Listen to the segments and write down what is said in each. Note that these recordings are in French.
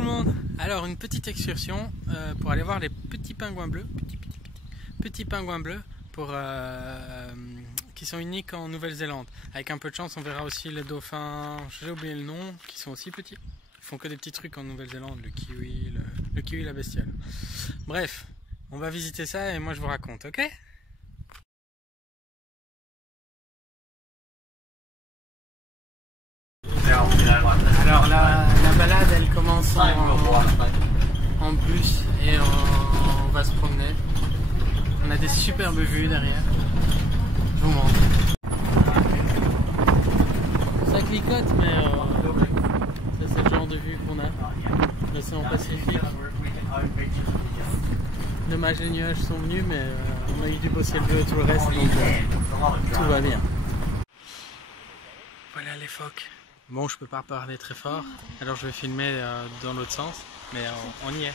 tout le monde. Alors une petite excursion pour aller voir les petits pingouins bleus, petits pingouins bleus qui sont uniques en Nouvelle-Zélande. Avec un peu de chance, on verra aussi les dauphins, j'ai oublié le nom, qui sont aussi petits. Ils font que des petits trucs en Nouvelle-Zélande, le kiwi, la bestiole. Bref, on va visiter ça et moi je vous raconte, ok? Alors la balade elle commence en bus et on va se promener. On a des superbes vues derrière. Je vous montre. Ça clicote mais ça c'est le genre de vue qu'on a. L'océan Pacifique. Dommage les nuages sont venus mais on a eu du beau ciel bleu et tout le reste donc tout va bien. Voilà les phoques. Bon, je peux pas parler très fort, alors je vais filmer dans l'autre sens, mais on y est.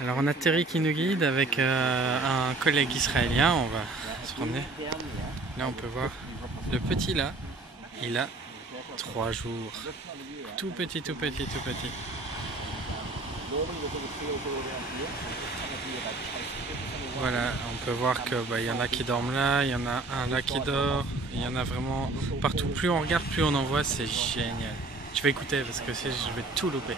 Alors on a Terry qui nous guide avec un collègue israélien, on va se promener. Là on peut voir le petit là, il a 3 jours. Tout petit, tout petit, tout petit. Voilà, on peut voir que il y en a qui dorment là, il y en a un là qui dort, il y en a vraiment partout. Plus on regarde, plus on en voit, c'est génial. Je vais écouter parce que je vais tout louper.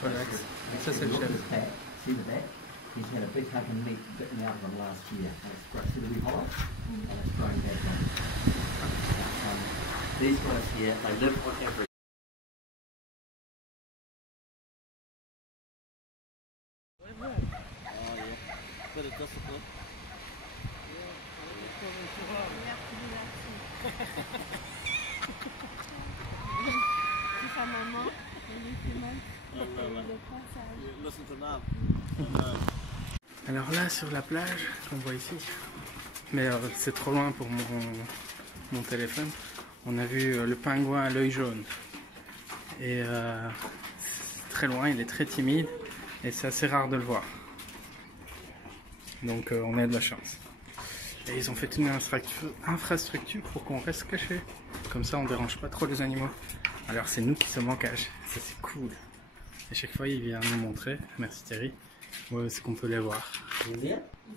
Voilà, ça c'est le chef. He's had a big hunk of meat bitten out of him last year, and it's grown really hollow, and it's grown back on. These guys here, they live on every. Oh yeah, bit of discipline. Sa maman, elle lui fait mal. Listen to mom. Alors là sur la plage qu'on voit ici, mais c'est trop loin pour mon téléphone, on a vu le pingouin à l'œil jaune et c'est très loin, il est très timide et c'est assez rare de le voir, donc on a de la chance. Et ils ont fait une infrastructure pour qu'on reste caché, comme ça on dérange pas trop les animaux. Alors c'est nous qui sommes en cage, ça c'est cool. Et chaque fois il vient nous montrer, merci Terry, où est-ce qu'on peut les voir.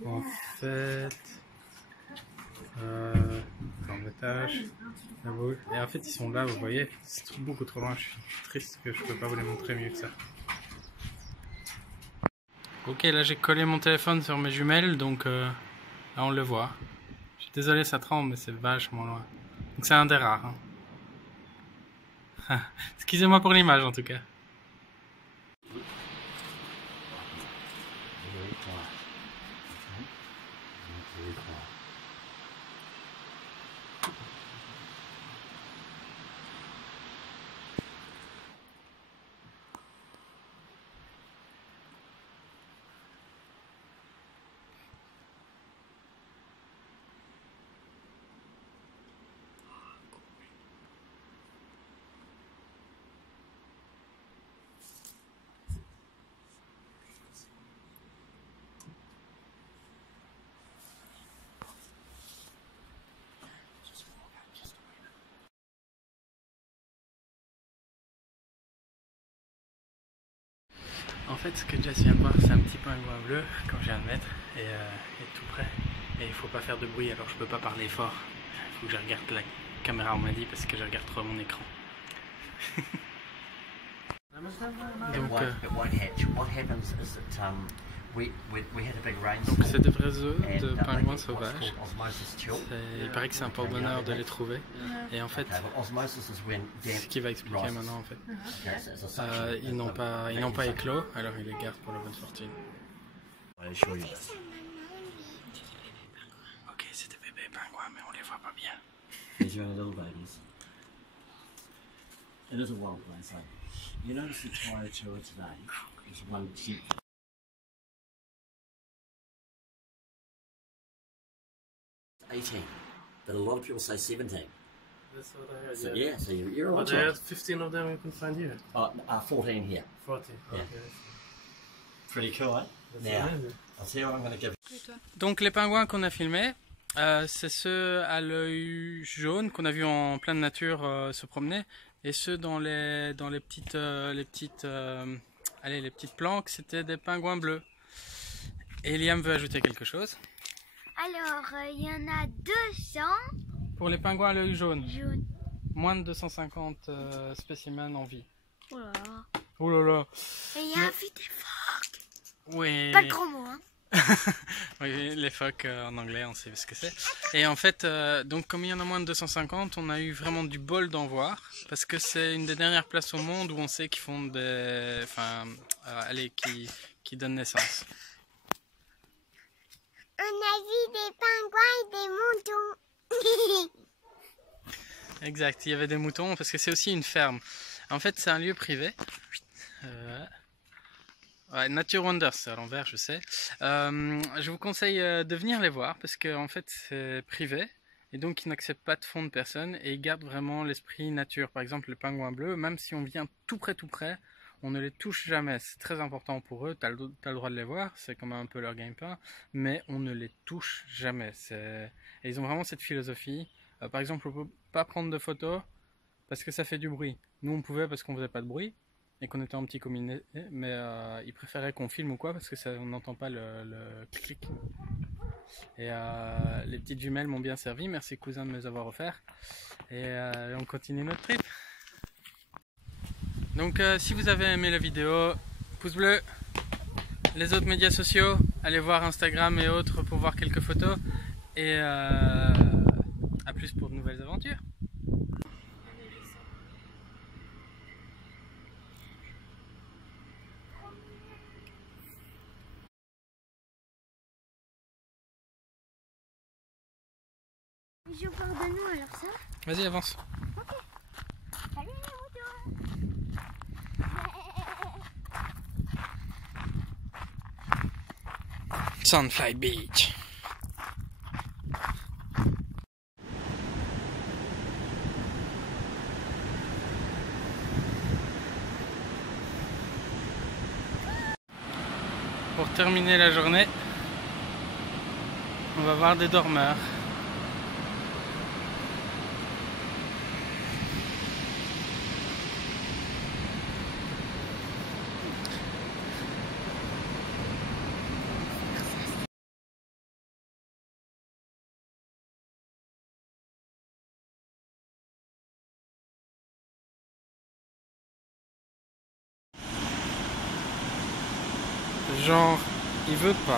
En fait, dans l'étage, la boule. Et en fait ils sont là, vous voyez, c'est beaucoup trop loin, je suis triste que je peux pas vous les montrer mieux que ça. Ok, là j'ai collé mon téléphone sur mes jumelles, donc là on le voit. Je suis désolé ça tremble, mais c'est vachement loin. Donc c'est un des rares. Hein. Excusez-moi pour l'image en tout cas. En fait, ce que Jess vient de voir, c'est un petit pingouin bleu, quand je viens de mettre, et tout près. Et il faut pas faire de bruit, alors je peux pas parler fort. Il faut que je regarde la caméra, on m'a dit, parce que je regarde trop mon écran. Donc c'est des vrais œufs de pingouins sauvages. Il paraît que c'est un porte-bonheur de les trouver. Et en fait, c'est ce qu'il va expliquer maintenant en fait. Ils n'ont pas éclos, alors ils les gardent pour la bonne fortune. Ok, c'est des bébés pingouins, mais on les voit pas bien. These are only little babies. It is a wild place, eh? You notice the tire tour today is 1/10. 18, but a lot of people say 17. That's what I heard. So, yeah, so you're all But right. there are 15 of them you can find here. 14 here. 14. Yeah. Okay. Pretty cool, eh? Now, I'll tell you what I'm going to give. Donc les pingouins qu'on a filmés, c'est ceux à l'œil jaune qu'on a vu en pleine nature se promener, et ceux dans les petites les petites planques, c'était des pingouins bleus. Et Liam veut ajouter quelque chose. Alors, il y en a 200 Pour les pingouins à l'œil jaune, jaunes. moins de 250 spécimens en vie. Oh là là. Oh là là. Et il y a un vide des phoques. Oui. Pas de gros mots, hein. Oui, les phoques en anglais, on sait ce que c'est. Et en fait, donc comme il y en a moins de 250, on a eu vraiment du bol d'en voir, parce que c'est une des dernières places au monde où on sait qu'ils font des, qui donnent naissance. On a vu des pingouins et des moutons. Exact, il y avait des moutons, parce que c'est aussi une ferme. En fait, c'est un lieu privé. Ouais, Nature Wonders, c'est à l'envers, je sais. Je vous conseille de venir les voir, parce que en fait, c'est privé. Et donc, ils n'acceptent pas de fonds de personnes, et ils gardent vraiment l'esprit nature. Par exemple, les pingouins bleus, même si on vient tout près, on ne les touche jamais. C'est très important pour eux, tu as le droit de les voir, c'est quand même un peu leur gagne-pain, mais on ne les touche jamais. Et ils ont vraiment cette philosophie. Par exemple, on ne peut pas prendre de photos parce que ça fait du bruit. Nous, on pouvait parce qu'on faisait pas de bruit et qu'on était en petit comité, mais ils préféraient qu'on filme ou quoi parce que on n'entend pas le clic. Et les petites jumelles m'ont bien servi, merci cousin de me les avoir offerts. Et on continue notre trip. Donc si vous avez aimé la vidéo, pouce bleu. Les autres médias sociaux, allez voir Instagram et autres pour voir quelques photos. Et à plus pour de nouvelles aventures. Je pars de nous alors ça. Vas-y, avance. Ok. Salut les moutons. Sunfly Beach. Pour terminer la journée, on va voir des dormeurs. Genre, il veut pas.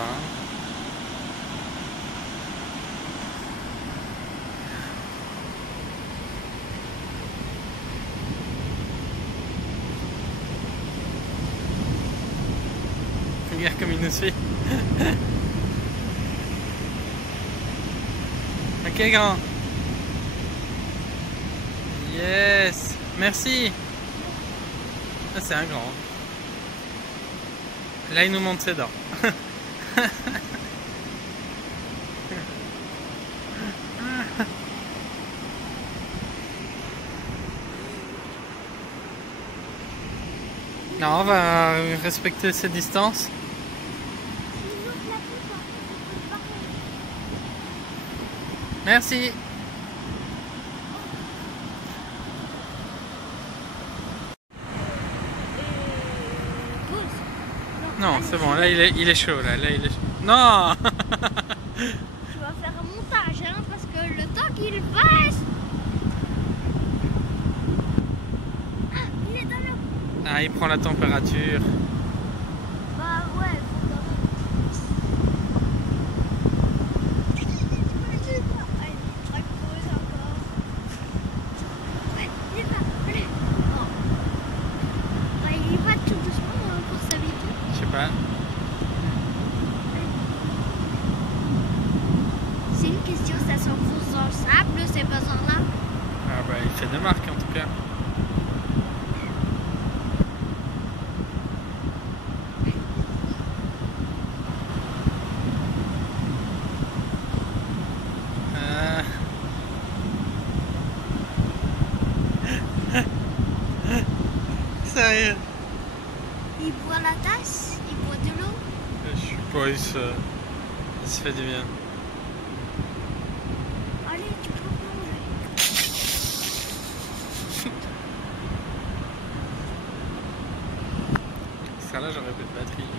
Regarde comme il nous suit. Ok, grand. Yes. Merci. Ah, c'est un grand. Là, il nous montre ses dents. Non, on va respecter ses distances. Merci. Non, c'est bon, là il est chaud, là il est chaud. Non. Tu vas faire un montage, hein, parce que le temps qu'il passe... Ah, il est dans l'eau. Ah, il prend la température. Bah ouais, faut quand même... Allez, on va creuser encore. Ouais, il y va, allez. Oh. Bah, il y va tout doucement hein, pour s'habituer. Je sais pas. C'est une question, ça s'enfonce dans le sable, ces besoins-là. Ah bah il fait des marques en tout cas. Sérieux. Il boit la tasse, il boit de l'eau. Le Bon, il se fait du bien. Allez, tu peux plonger. Ça là, j'aurais plus de batterie.